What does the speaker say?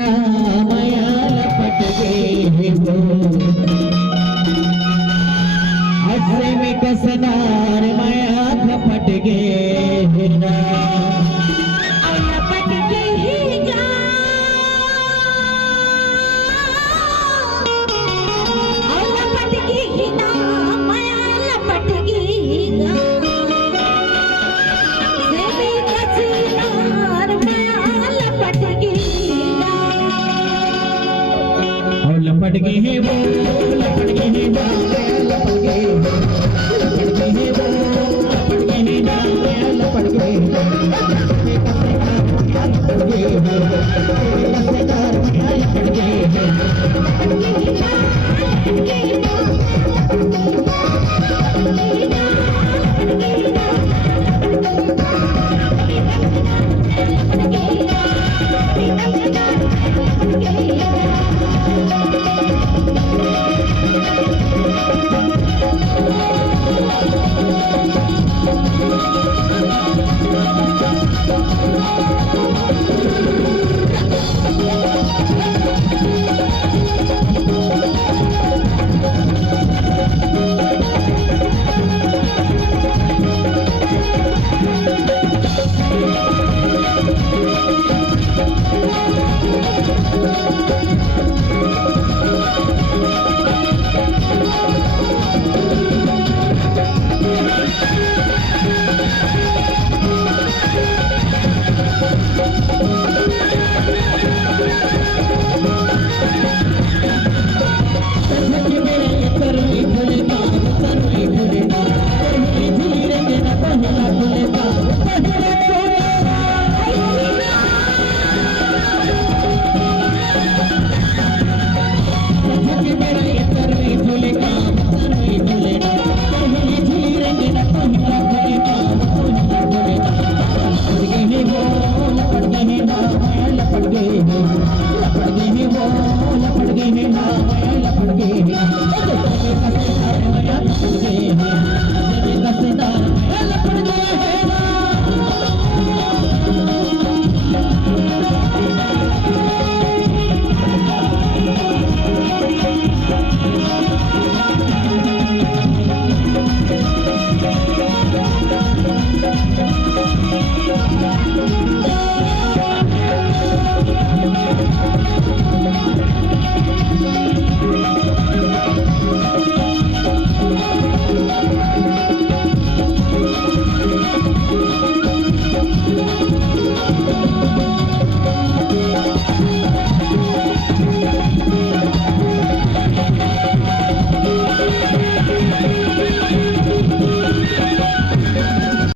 कसना माया लपट गए हो ऐसे में कसनार माया लपट गए ना लपट गएगा लपट गएगा माया लपट गएगा सेमी कसनार माया लपट गएगा और लपट गए हैं वो लपट गए हैं लपट गए लपट गए हैं वो लपट गए हैं लपट गए लपट गए Thank you.